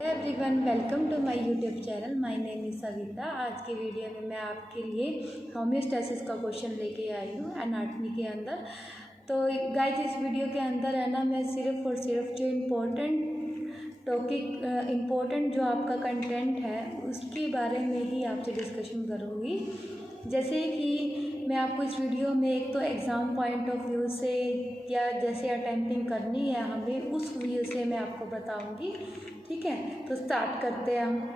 Everyone, welcome to my YouTube channel. My name is Savita. आज के video में मैं आपके लिए होम्योस्टैसिस का क्वेश्चन लेके आई हूँ एनाटॉमी के अंदर। तो गाइस, इस वीडियो के अंदर है ना, मैं सिर्फ और सिर्फ जो इम्पोर्टेंट जो आपका कंटेंट है उसके बारे में ही आपसे डिस्कशन करूँगी। जैसे कि मैं आपको इस वीडियो में एक तो एग्ज़ाम पॉइंट ऑफ व्यू से या जैसे अटेम्प्टिंग करनी है हमें, उस व्यू से मैं आपको बताऊंगी। ठीक है, तो स्टार्ट करते हैं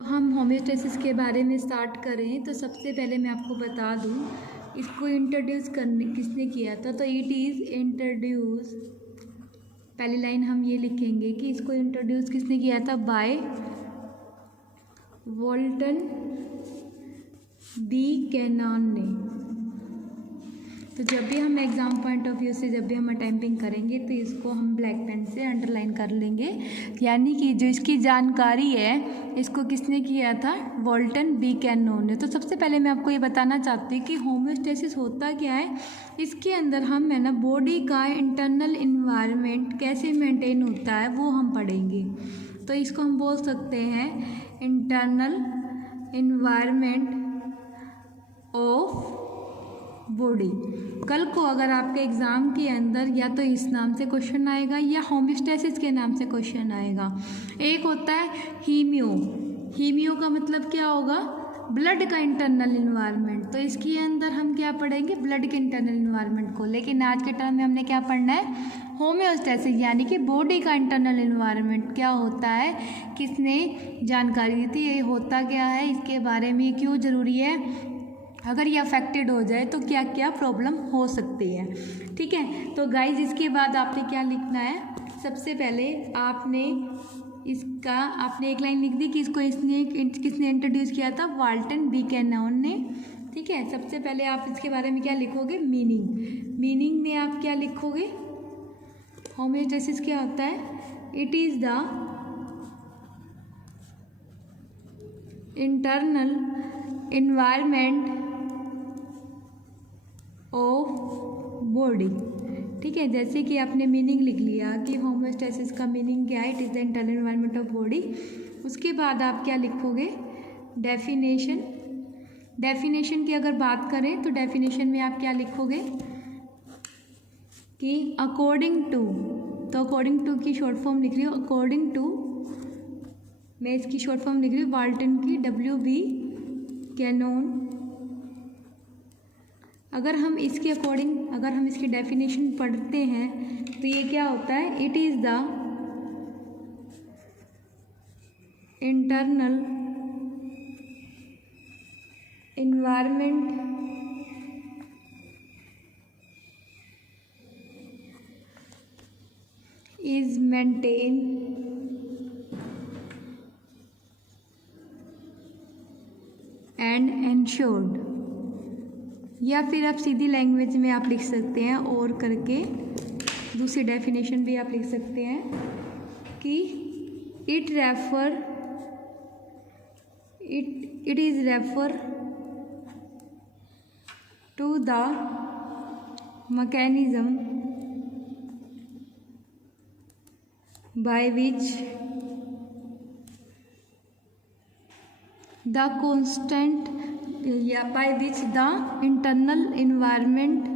हम होम्योस्टैसिस के बारे में स्टार्ट करें तो सबसे पहले मैं आपको बता दूं, इसको इंट्रोड्यूस करने किसने किया था। तो इट इज़ इंट्रोड्यूस, पहली लाइन हम ये लिखेंगे कि इसको इंट्रोड्यूस किसने किया था, बाय वॉल्टन बुकैनन ने। तो जब भी हम एग्ज़ाम पॉइंट ऑफ व्यू से जब भी हम अटेम्प्टिंग करेंगे तो इसको हम ब्लैक पेन से अंडरलाइन कर लेंगे, यानी कि जो इसकी जानकारी है इसको किसने किया था, वॉल्टन बुकैनन ने। तो सबसे पहले मैं आपको ये बताना चाहती हूँ कि होम्योस्टैसिस होता क्या है। इसके अंदर हम है ना बॉडी का इंटरनल इन्वायरमेंट कैसे मेंटेन होता है वो हम पढ़ेंगे। तो इसको हम बोल सकते हैं इंटरनल इन्वायरमेंट ऑफ बॉडी। कल को अगर आपके एग्ज़ाम के अंदर या तो इस नाम से क्वेश्चन आएगा या होम्योस्टैसिस के नाम से क्वेश्चन आएगा। एक होता है हीमियो का मतलब क्या होगा, ब्लड का इंटरनल इन्वायरमेंट। तो इसके अंदर हम क्या पढ़ेंगे, ब्लड के इंटरनल इन्वायरमेंट को। लेकिन आज के टर्म में हमने क्या पढ़ना है, होम्योस्टैसिस, यानी कि बॉडी का इंटरनल इन्वायरमेंट क्या होता है, किसने जानकारी दी थी, ये होता क्या है, इसके बारे में क्यों ज़रूरी है, अगर ये अफेक्टेड हो जाए तो क्या क्या प्रॉब्लम हो सकती है। ठीक है, तो गाइज इसके बाद आपने क्या लिखना है, सबसे पहले आपने एक लाइन लिख दी कि इसको किसने इंट्रोड्यूस किया था, वॉल्टन बुकैनन ने। ठीक है, सबसे पहले आप इसके बारे में क्या लिखोगे, मीनिंग में आप क्या लिखोगे, होम्योस्टैसिस क्या होता है, it is the internal environment of body. ठीक है, जैसे कि आपने मीनिंग लिख लिया कि होम्योस्टैसिस का मीनिंग क्या है, it is the internal environment of body. उसके बाद आप क्या लिखोगे, डेफिनेशन की अगर बात करें तो डेफिनेशन में आप क्या लिखोगे कि अकॉर्डिंग टू, तो अकॉर्डिंग टू की शॉर्ट फॉर्म लिख रही हो, अकॉर्डिंग टू, मैं इसकी शॉर्ट फॉर्म लिख रही हूँ वॉल्टन की, बुकैनन। अगर हम इसके अकॉर्डिंग अगर हम इसकी डेफिनेशन पढ़ते हैं तो ये क्या होता है, it is the internal environment is maintain and ensured. या फिर आप सीधी लैंग्वेज में आप लिख सकते हैं और करके दूसरी डेफिनेशन भी आप लिख सकते हैं कि it is refer to the mechanism by which the constant by which the internal environment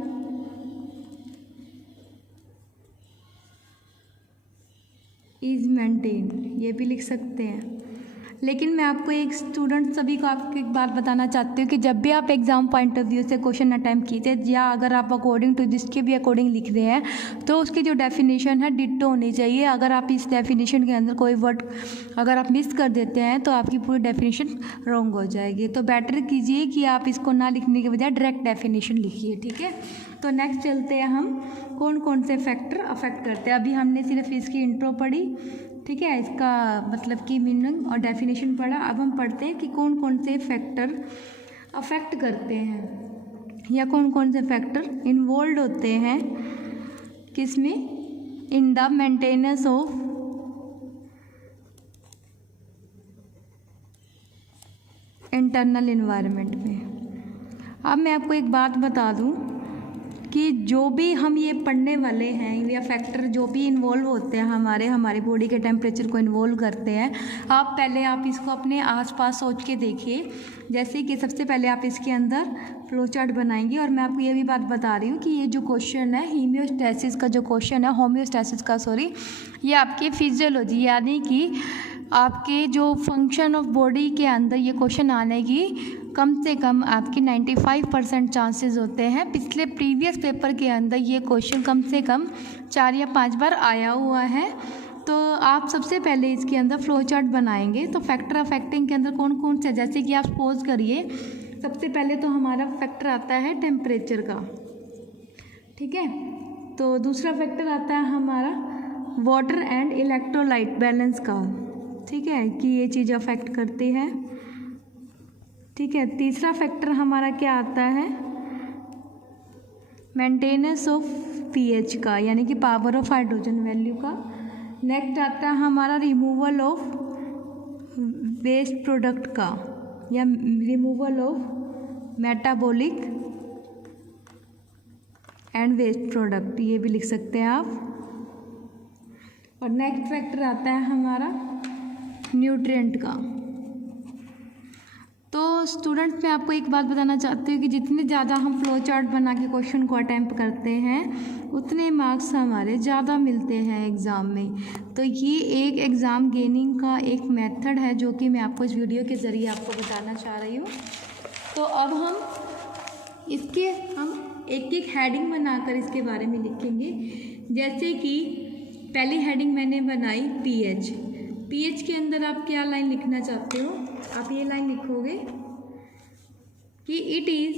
is maintained, ये भी लिख सकते हैं। लेकिन मैं आपको एक स्टूडेंट सभी को आपको एक बात बताना चाहती हूँ कि जब भी आप एग्ज़ाम पॉइंट ऑफ व्यू से क्वेश्चन अटैम्प्ट कीजिए या अगर आप अकॉर्डिंग टू जिसके भी अकॉर्डिंग लिख रहे हैं तो उसकी जो डेफिनेशन है डिट्टो होनी चाहिए। अगर आप इस डेफिनेशन के अंदर कोई वर्ड अगर आप मिस कर देते हैं तो आपकी पूरी डेफिनेशन रॉन्ग हो जाएगी। तो बेटर कीजिए कि आप इसको ना लिखने के बजाय डायरेक्ट डेफिनेशन लिखिए। ठीक है, तो नेक्स्ट चलते हैं हम, कौन कौन से फैक्टर अफेक्ट करते हैं। अभी हमने सिर्फ इसकी इंट्रो पढ़ी, ठीक है, इसका मतलब की मीनिंग और डेफिनेशन पढ़ा। अब हम पढ़ते हैं कि कौन कौन से फैक्टर अफेक्ट करते हैं या कौन कौन से फैक्टर इन्वॉल्व होते हैं किसमें, इन the maintenance of internal environment में। अब मैं आपको एक बात बता दूं कि जो भी हम ये पढ़ने वाले हैं या फैक्टर जो भी इन्वॉल्व होते हैं हमारी बॉडी के टेम्परेचर को इन्वॉल्व करते हैं, आप इसको अपने आसपास सोच के देखिए। जैसे कि सबसे पहले आप इसके अंदर फ्लो चार्ट बनाएंगे, और मैं आपको ये भी बात बता रही हूँ कि ये जो क्वेश्चन है होम्योस्टैसिस का जो क्वेश्चन है, ये आपके फिजियोलॉजी यानी कि आपके जो फंक्शन ऑफ बॉडी के अंदर ये क्वेश्चन आने की कम से कम आपकी 95% चांसेस होते हैं। पिछले प्रीवियस पेपर के अंदर ये क्वेश्चन कम से कम 4 या 5 बार आया हुआ है। तो आप सबसे पहले इसके अंदर फ्लो चार्ट बनाएंगे। तो फैक्टर अफेक्टिंग के अंदर कौन कौन से, जैसे कि आप सपोज करिए सबसे पहले तो हमारा फैक्टर आता है टेम्परेचर का, ठीक है। तो दूसरा फैक्टर आता है हमारा वाटर एंड इलेक्ट्रोलाइट बैलेंस का, ठीक है, कि ये चीज़ अफेक्ट करती है, ठीक है। तीसरा फैक्टर हमारा क्या आता है, मेंटेनेंस ऑफ पीएच का, यानी कि पावर ऑफ हाइड्रोजन वैल्यू का। नेक्स्ट आता है हमारा रिमूवल ऑफ वेस्ट प्रोडक्ट का, या removal of metabolic end waste product, ये भी लिख सकते हैं आप। और नेक्स्ट फैक्टर आता है हमारा न्यूट्रिएंट का। तो स्टूडेंट्स, मैं आपको एक बात बताना चाहती हूँ कि जितने ज़्यादा हम फ्लो चार्ट बना के क्वेश्चन को अटैम्प्ट करते हैं उतने मार्क्स हमारे ज़्यादा मिलते हैं एग्ज़ाम में। तो ये एक एग्ज़ाम गेनिंग का एक मेथड है जो कि मैं आपको इस वीडियो के ज़रिए आपको बताना चाह रही हूँ। तो अब हम एक एक हेडिंग बनाकर इसके बारे में लिखेंगे। जैसे कि पहली हेडिंग मैंने बनाई पीएच। पीएच के अंदर आप क्या लाइन लिखना चाहते हो, आप ये लाइन लिखोगे कि it is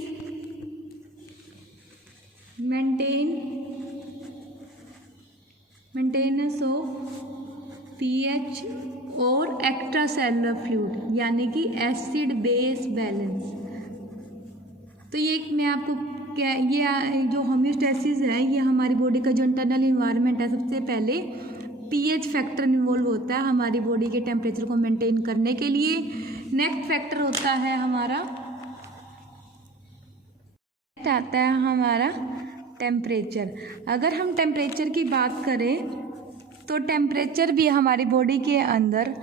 maintenance of pH और एक्स्ट्रा सेलुलर फ्लूइड, यानी कि एसिड बेस बैलेंस। तो ये मैं आपको क्या, ये जो होम्योस्टैसिस है ये हमारी बॉडी का जो इंटरनल इन्वायरमेंट है, सबसे पहले पीएच फैक्टर इन्वॉल्व होता है हमारी बॉडी के टेम्परेचर को मेंटेन करने के लिए। नेक्स्ट फैक्टर होता है हमारा, आता है हमारा टेम्परेचर। अगर हम टेम्परेचर की बात करें तो टेम्परेचर भी हमारी बॉडी के अंदर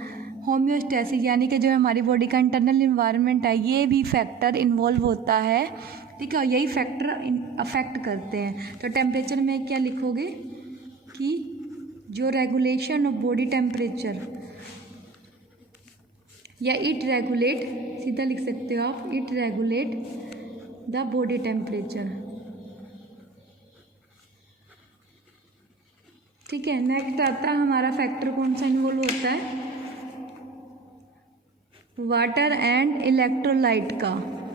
होम्योस्टैसिस, यानी कि जो हमारी बॉडी का इंटरनल इन्वायरमेंट है, ये भी फैक्टर इन्वॉल्व होता है, ठीक है। यही फैक्टर अफेक्ट करते हैं। तो टेम्परेचर में क्या लिखोगे कि जो रेगुलेशन ऑफ बॉडी टेम्परेचर, या इट रेगुलेट, सीधा लिख सकते हो आप, it regulate the body temperature, ठीक है। नेक्स्ट आता है हमारा फैक्टर कौन सा इन्वॉल्व होता है, वाटर एंड इलेक्ट्रोलाइट का।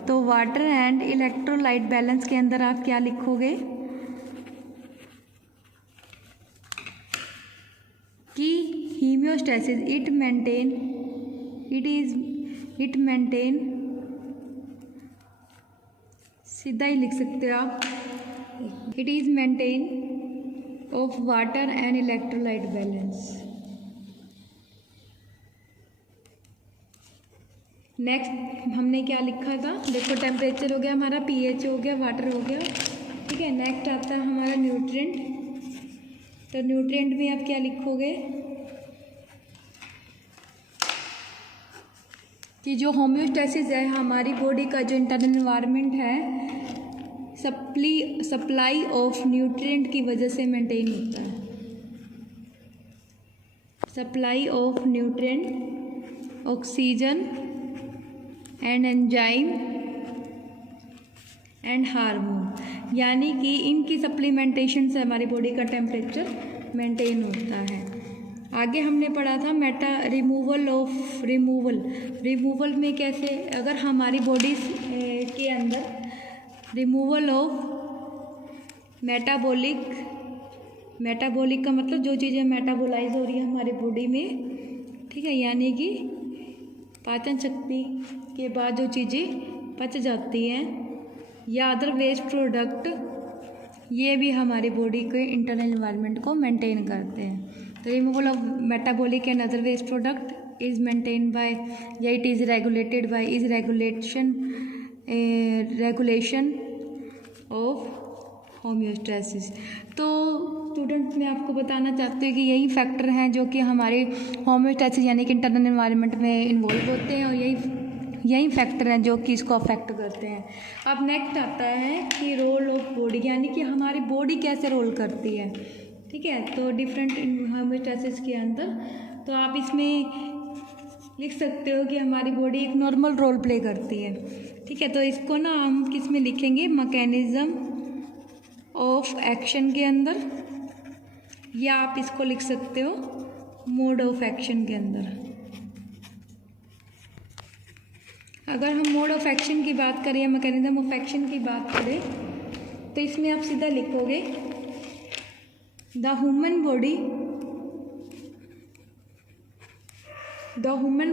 तो वाटर एंड इलेक्ट्रोलाइट बैलेंस के अंदर आप क्या लिखोगे कि हीमियोस्टैसिस, इट मेंटेन, सीधा ही लिख सकते हो आप, it is maintain of water and electrolyte balance. Next हमने क्या लिखा था, देखो टेम्परेचर हो गया हमारा, पीएच हो गया, वाटर हो गया, ठीक है। नेक्स्ट आता है हमारा न्यूट्रिएंट। तो न्यूट्रिएंट में आप क्या लिखोगे कि जो होम्योस्टैसिस है हमारी बॉडी का जो इंटरनल इन्वायरमेंट है, सप्लाई ऑफ न्यूट्रिएंट की वजह से मेंटेन होता है। Supply of nutrient, oxygen and enzyme and hormone, यानी कि इनकी सप्लीमेंटेशन से हमारी बॉडी का टेम्परेचर मेंटेन होता है। आगे हमने पढ़ा था रिमूवल में कैसे, अगर हमारी बॉडी के अंदर रिमूवल ऑफ मेटाबॉलिक का मतलब जो चीज़ें मेटाबोलाइज हो रही है हमारी बॉडी में, ठीक है, यानी कि पाचन शक्ति के बाद जो चीज़ें पच जाती हैं, या अदर वेस्ट प्रोडक्ट, ये भी हमारी बॉडी के इंटरनल इन्वायरमेंट को मेंटेन करते हैं। तो removal of metabolic and other waste product is maintain by, या it is regulated by, is regulation of homeostasis. तो स्टूडेंट्स मैं आपको बताना चाहती हूँ कि यही फैक्टर हैं जो कि हमारे होम्योस्टैसिस यानी कि इंटरनल एनवायरनमेंट में इन्वॉल्व होते हैं, और यही फैक्टर हैं जो कि इसको अफेक्ट करते हैं। अब नेक्स्ट आता है कि रोल ऑफ बॉडी, यानी कि हमारी बॉडी कैसे रोल करती है। ठीक है, तो डिफरेंट होम्योस्टैसिस के अंदर तो आप इसमें लिख सकते हो कि हमारी बॉडी एक नॉर्मल रोल प्ले करती है। ठीक है, तो इसको ना हम किस में लिखेंगे, मैकेनिज्म ऑफ एक्शन के अंदर, या आप इसको लिख सकते हो मोड ऑफ एक्शन के अंदर। अगर हम मोड ऑफ एक्शन की बात करें या मैकेनिज्म ऑफ एक्शन की बात करें तो इसमें आप सीधा लिखोगे द ह्यूमन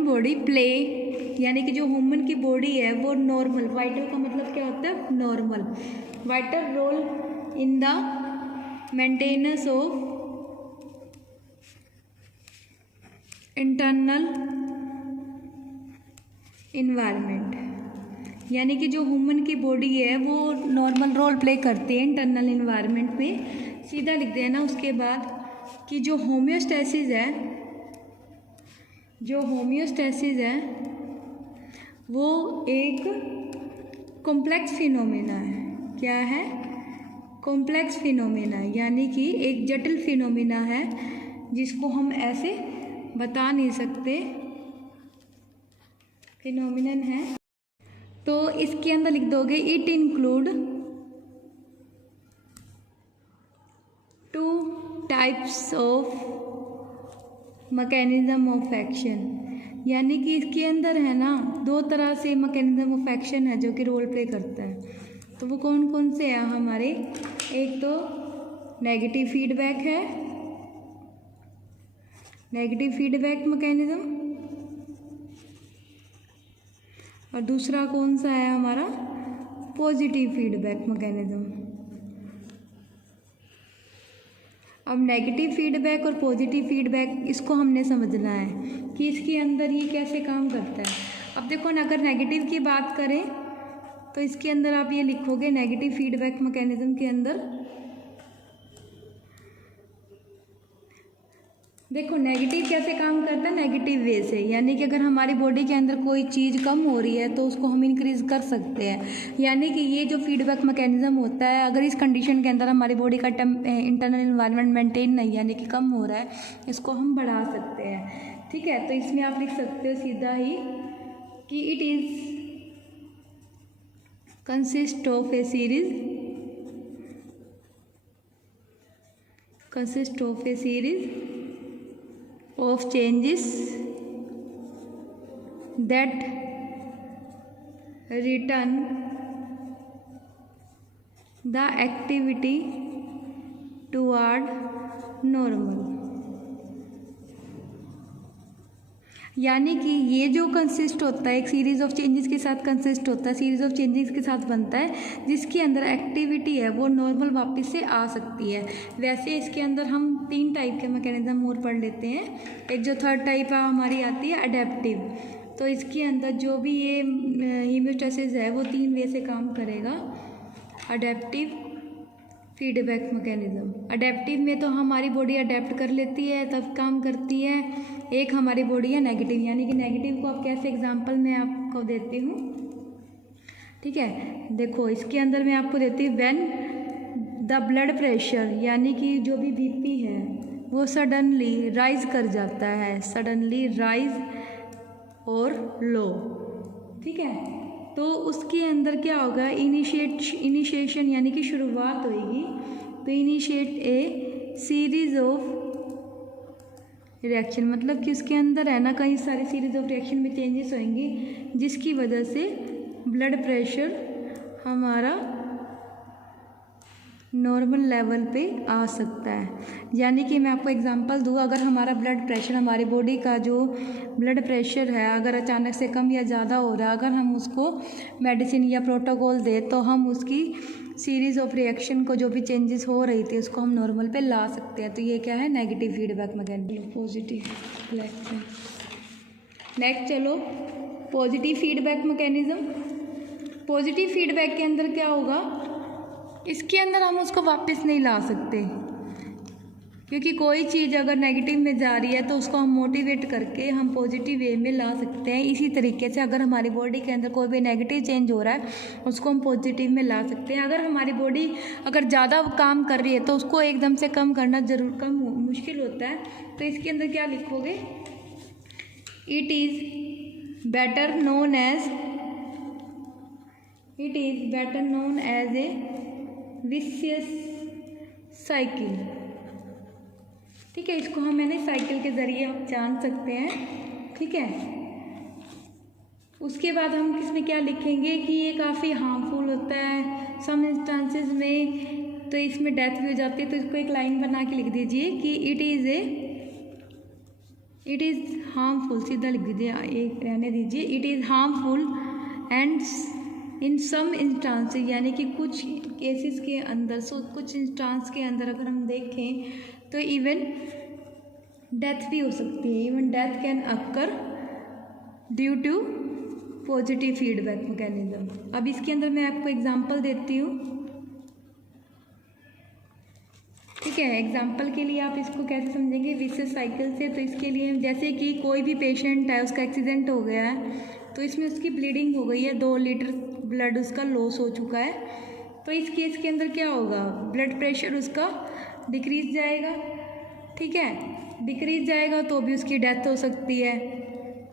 बॉडी प्ले, यानी कि जो ह्यूमन की बॉडी है वो नॉर्मल, वाइटल का मतलब क्या होता है, normal, vital role in the maintenance of internal environment, यानी कि जो ह्यूमन की बॉडी है वो नॉर्मल रोल प्ले करती है इंटरनल इन्वायरमेंट में। सीधा लिख देना उसके बाद कि जो होम्योस्टैसिस है वो एक कॉम्प्लेक्स फिनोमेना है। क्या है, कॉम्प्लेक्स फिनोमेना, यानी कि एक जटिल फिनोमेना है जिसको हम ऐसे बता नहीं सकते, फिनोमिनन है। तो इसके अंदर लिख दोगे it include 2 types of mechanism of action, यानी कि इसके अंदर है ना 2 तरह से मैकेनिज्म ऑफ एक्शन है जो कि रोल प्ले करता है। तो वो कौन कौन से हैं हमारे, एक तो नेगेटिव फीडबैक है, नेगेटिव फीडबैक मैकेनिज्म, और दूसरा कौन सा है हमारा, पॉजिटिव फीडबैक मैकेनिज्म। अब नेगेटिव फीडबैक और पॉजिटिव फीडबैक इसको हमने समझना है कि इसके अंदर ये कैसे काम करता है। अब देखो ना, अगर नेगेटिव की बात करें तो इसके अंदर आप ये लिखोगे नेगेटिव फीडबैक मैकेनिज्म के अंदर, देखो नेगेटिव कैसे काम करता है, नेगेटिव वे से, यानी कि अगर हमारी बॉडी के अंदर कोई चीज़ कम हो रही है तो उसको हम इंक्रीज़ कर सकते हैं। यानी कि ये जो फीडबैक मैकेनिज्म होता है, अगर इस कंडीशन के अंदर हमारी बॉडी का इंटरनल इन्वायरमेंट मेंटेन नहीं, यानी कि कम हो रहा है, इसको हम बढ़ा सकते हैं। ठीक है, तो इसमें आप लिख सकते हो सीधा ही कि it is consist of A series of changes that return the activity toward normal, यानी कि ये जो कंसिस्ट होता है एक सीरीज़ ऑफ चेंजेस के साथ कंसिस्ट होता है, सीरीज़ ऑफ चेंजेस के साथ बनता है, जिसके अंदर एक्टिविटी है वो नॉर्मल वापस से आ सकती है। वैसे इसके अंदर हम 3 टाइप के मैकेनिज्म और पढ़ लेते हैं। एक जो थर्ड टाइप हमारी आती है अडेप्टिव, तो इसके अंदर जो भी ये होम्योस्टैसिस है वो 3 वे से काम करेगा। अडेप्टिव फीडबैक मैकेनिज्म, अडेप्टिव में तो हमारी बॉडी अडेप्ट कर लेती है तब काम करती है। एक हमारी बॉडी है नेगेटिव, यानी कि नेगेटिव को आप कैसे एग्जांपल मैं आपको देती हूँ। ठीक है, देखो इसके अंदर मैं आपको देती हूँ व्हेन द ब्लड प्रेशर, यानी कि जो भी बीपी है वो सडनली राइज कर जाता है, सडनली राइज और लो। ठीक है, तो उसके अंदर क्या होगा, इनिशिएशन यानी कि शुरुआत होगी। तो initiate A series of reaction, मतलब कि उसके अंदर है ना कई सारी सीरीज ऑफ रिएक्शन में चेंजेस होंगी जिसकी वजह से ब्लड प्रेशर हमारा नॉर्मल लेवल पे आ सकता है। यानी कि मैं आपको एग्जांपल दूँ, अगर हमारा ब्लड प्रेशर, हमारी बॉडी का जो ब्लड प्रेशर है अगर अचानक से कम या ज़्यादा हो रहा है, अगर हम उसको मेडिसिन या प्रोटोकॉल दें तो हम उसकी सीरीज़ ऑफ रिएक्शन को जो भी चेंजेस हो रही थी उसको हम नॉर्मल पे ला सकते हैं। तो ये क्या है, negative feedback mechanism, positive. Next चलो positive feedback mechanism. Positive feedback के अंदर क्या होगा इसके अंदर हम उसको वापस नहीं ला सकते, क्योंकि कोई चीज़ अगर नेगेटिव में जा रही है तो उसको हम मोटिवेट करके हम पॉजिटिव वे में ला सकते हैं। इसी तरीके से अगर हमारी बॉडी के अंदर कोई भी नेगेटिव चेंज हो रहा है उसको हम पॉजिटिव में ला सकते हैं। अगर हमारी बॉडी अगर ज़्यादा काम कर रही है तो उसको एकदम से कम करना कम मुश्किल होता है। तो इसके अंदर क्या लिखोगे, it is better known as a vicious cycle. ठीक है, इसको हम मैंने साइकिल के ज़रिए आप जान सकते हैं। ठीक है, उसके बाद हम इसमें क्या लिखेंगे कि ये काफ़ी हार्मफुल होता है सम इंस्टांसेस में, तो इसमें डेथ भी हो जाती है। तो इसको एक लाइन बना के लिख दीजिए कि इट इज़ हार्मफुल, सीधा लिख दीजिए, एक रहने दीजिए, it is harmful and in some instances, यानी कि कुछ केसेस के अंदर, कुछ इंस्टांस के अंदर अगर हम देखें तो इवन डेथ भी हो सकती है। Even death can occur due to positive feedback mechanism. अब इसके अंदर मैं आपको एग्जांपल देती हूँ। ठीक है, एग्जांपल के लिए आप इसको कैसे समझेंगे विशियस साइकिल से। तो इसके लिए जैसे कि कोई भी पेशेंट है, उसका एक्सीडेंट हो गया है, तो इसमें उसकी ब्लीडिंग हो गई है, 2 लीटर ब्लड उसका लॉस हो चुका है। तो इस केस के अंदर क्या होगा, ब्लड प्रेशर उसका डिक्रीज जाएगा। ठीक है, डिक्रीज जाएगा तो भी उसकी डेथ हो सकती है।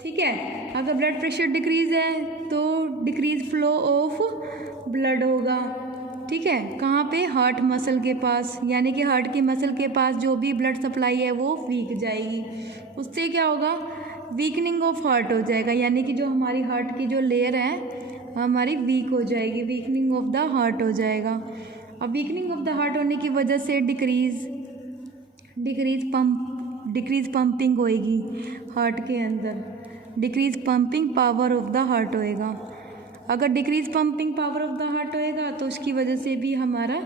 ठीक है, अगर ब्लड प्रेशर डिक्रीज है तो डिक्रीज फ्लो ऑफ ब्लड होगा। ठीक है, कहाँ पे, हार्ट मसल के पास, यानी कि हार्ट की मसल के पास जो भी ब्लड सप्लाई है वो वीक जाएगी। उससे क्या होगा, वीकनिंग ऑफ हार्ट हो जाएगा, यानी कि जो हमारी हार्ट की जो लेयर है हमारी वीक हो जाएगी, वीकनिंग ऑफ द हार्ट हो जाएगा। अब वीकनिंग ऑफ द हार्ट होने की वजह से डिक्रीज पंपिंग होएगी हार्ट के अंदर, decrease pumping power of the heart होएगा। अगर decrease pumping power of the heart होएगा तो उसकी वजह से भी हमारा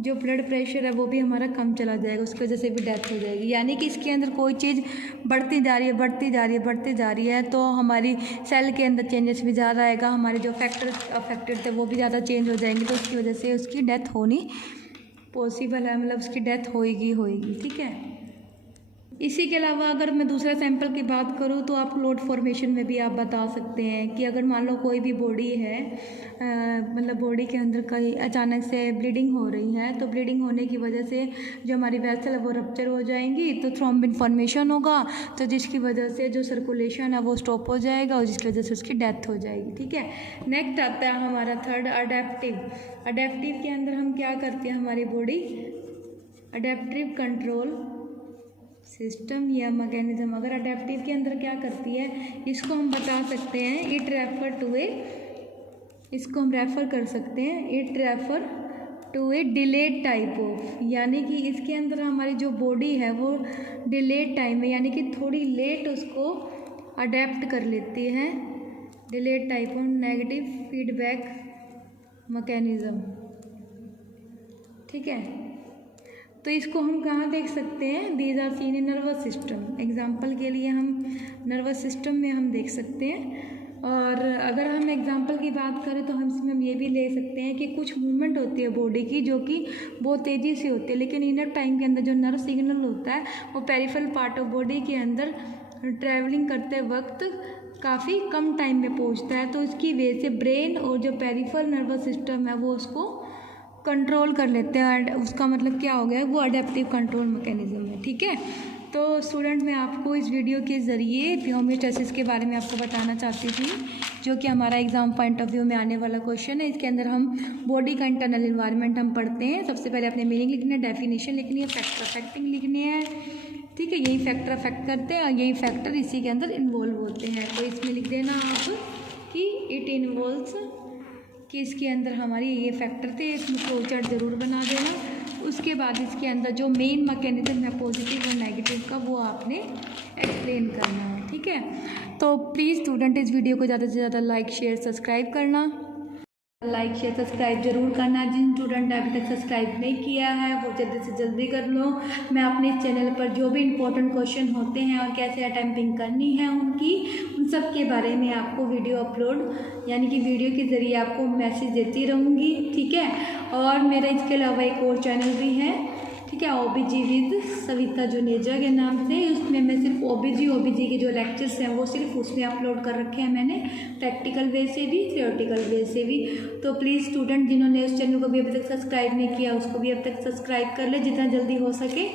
जो ब्लड प्रेशर है वो भी हमारा कम चला जाएगा, उसकी वजह से भी डेथ हो जाएगी। यानी कि इसके अंदर कोई चीज़ बढ़ती जा रही है तो हमारी सेल के अंदर चेंजेस भी ज़्यादा आएगा, हमारे जो फैक्टर्स अफेक्टेड थे वो भी ज़्यादा चेंज हो जाएंगे, तो उसकी वजह से उसकी डेथ होनी पॉसिबल है, मतलब उसकी डेथ होएगी। ठीक है, इसी के अलावा अगर मैं दूसरा सैंपल की बात करूँ तो आप क्लोट फॉर्मेशन में भी आप बता सकते हैं कि अगर मान लो कोई भी बॉडी है, मतलब बॉडी के अंदर कहीं अचानक से ब्लीडिंग हो रही है, तो ब्लीडिंग होने की वजह से जो हमारी वेसल है वो रप्चर हो जाएंगी, तो थ्रोम्बिन फॉर्मेशन होगा, तो जिसकी वजह से जो सर्कुलेशन है वो स्टॉप हो जाएगा और जिसकी वजह से उसकी डेथ हो जाएगी। ठीक है, नेक्स्ट आता है हमारा थर्ड, अडेप्टिव के अंदर हम क्या करते हैं, हमारी बॉडी अडेप्टिव कंट्रोल सिस्टम या मैकेनिज्म, अगर अडेप्टिव के अंदर क्या करती है इसको हम बता सकते हैं, it refer to a delayed type of, यानी कि इसके अंदर हमारी जो बॉडी है वो डिलेड टाइम में, यानी कि थोड़ी लेट उसको अडेप्ट कर लेती है, delayed type of negative feedback mechanism. ठीक है, तो इसको हम कहाँ देख सकते हैं, these are seen in nervous system. Example के लिए हम नर्वस सिस्टम में हम देख सकते हैं। और अगर हम एग्जाम्पल की बात करें तो हम ये भी ले सकते हैं कि कुछ मूवमेंट होती है बॉडी की जो कि बहुत तेज़ी से होती है, लेकिन इनर टाइम के अंदर जो नर्व सिग्नल होता है वो पेरिफेरल पार्ट ऑफ बॉडी के अंदर ट्रैवलिंग करते वक्त काफ़ी कम टाइम में पहुंचता है, तो इसकी वजह से ब्रेन और जो पेरिफेरल नर्वस सिस्टम है वो उसको कंट्रोल कर लेते हैं। उसका मतलब क्या हो गया, वो अडेप्टिव कंट्रोल मैकेनिज्म है। ठीक है, तो स्टूडेंट मैं आपको इस वीडियो के ज़रिए होमियोस्टेसिस के बारे में आपको बताना चाहती थी, जो कि हमारा एग्जाम पॉइंट ऑफ व्यू में आने वाला क्वेश्चन है। इसके अंदर हम बॉडी का इंटरनल इन्वायरमेंट हम पढ़ते हैं। सबसे पहले अपने मीनिंग लिखनी है, डेफिनेशन लिखनी है, फैक्टर अफेक्टिंग लिखनी है। ठीक है, यही फैक्टर अफेक्ट करते हैं और यही फैक्टर इसी के अंदर इन्वॉल्व होते हैं। तो इसमें लिख देना आप कि इट इन्वॉल्व्स, कि इसके अंदर हमारी ये फैक्टर थे, इसमें फ्लो चार्ट ज़रूर बना देना। उसके बाद इसके अंदर जो मेन मैकेनिज्म है पॉजिटिव और नेगेटिव का वो आपने एक्सप्लेन करना है। ठीक है, तो प्लीज़ स्टूडेंट इस वीडियो को ज़्यादा से ज़्यादा लाइक शेयर सब्सक्राइब करना। लाइक शेयर सब्सक्राइब जरूर करना। जिन स्टूडेंट ने अभी तक सब्सक्राइब नहीं किया है वो जल्दी से जल्दी कर लो। मैं अपने इस चैनल पर जो भी इंपॉर्टेंट क्वेश्चन होते हैं और कैसे अटेम्प्टिंग करनी है उन सब के बारे में आपको वीडियो अपलोड यानी कि वीडियो के ज़रिए आपको मैसेज देती रहूँगी, ठीक है। और मेरा इसके अलावा एक और चैनल भी है, ठीक है, OBG विद सविता जुनेजा के नाम से। उसमें मैं सिर्फ OBG के जो लेक्चर्स हैं वो सिर्फ उसमें अपलोड कर रखे हैं मैंने, प्रैक्टिकल वे से भी थियोरेटिकल वे से भी। तो प्लीज़ स्टूडेंट जिन्होंने उस चैनल को भी अभी तक सब्सक्राइब नहीं किया उसको भी अब तक सब्सक्राइब कर ले जितना जल्दी हो सके,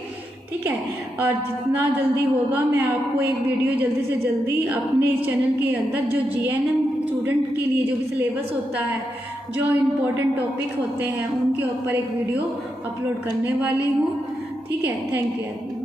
ठीक है। और जितना जल्दी होगा मैं आपको एक वीडियो जल्दी से जल्दी अपने इस चैनल के अंदर जो GNM स्टूडेंट के लिए जो भी सिलेबस होता है, जो इम्पोर्टेंट टॉपिक होते हैं उनके ऊपर एक वीडियो अपलोड करने वाली हूँ, ठीक है। Thank you.